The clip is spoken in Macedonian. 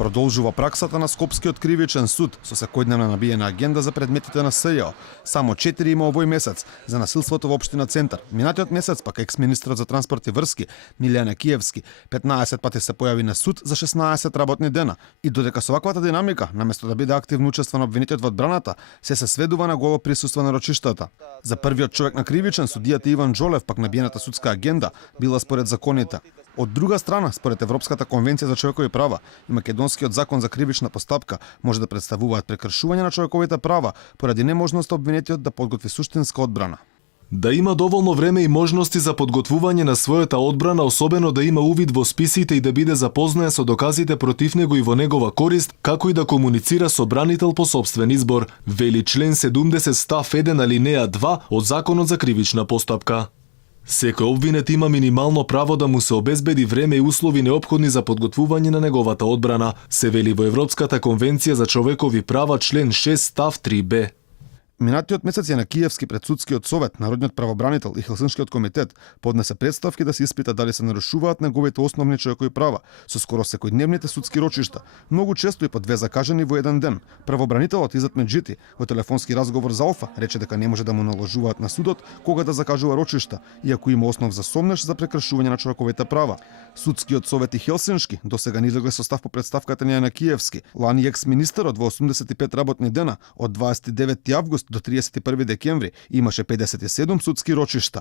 Продолжува праксата на Скопскиот кривичен суд со секојдневна набиена агенда за предметите на СЈО. Само 4 има овој месец за насилството во општина Центар. Минатиот месец пак екс-министрот за транспорт и врски Милјана Киевски 15 пати се појави на суд за 16 работни дена. И додека со ваквата динамика, наместо да биде активно учествуван обвинетиот во одбраната, се сведува на голо присуство на рочиштата. За првиот човек на кривичен судијата Иван Джолев пак набиената судска агенда била според законите. Од друга страна, според Европската конвенција за човекови права и македонскиот закон за кривична постапка може да представуваат прекршување на човековите права поради неможноста обвинетиот да подготви суштинска одбрана. Да има доволно време и можности за подготвување на својата одбрана, особено да има увид во списите и да биде запознаен со доказите против него и во негова корист, како и да комуницира со бранител по сопствен избор, вели член 70 став 1 алинеја 2 од Законот за кривична постапка. Секој обвинет има минимално право да му се обезбеди време и услови неопходни за подготвување на неговата одбрана, се вели во Европската конвенција за човекови права член 6 став 3б. Минатиот месец е на Киевски пред судскиот совет, Народниот правобранител и Хелсиншкиот комитет поднесе представки да се испита дали се нарушуваат неговите основни човекови права со скоро секојдневните судски рочишта, многу често и по 2 закажани во еден ден. Правобранителот Изет Меджити во телефонски разговор за Алфа рече дека не може да му наложуваат на судот кога да закажува рочишта, иако има основ за сомнеш за прекршување на човековите права. Судскиот совет и Хелсиншки досега не излегле со став по представката на Киевски. Лани екс-министерот во 85 работни дена од 29 август до 31 декември имаше 57 судски рочишта.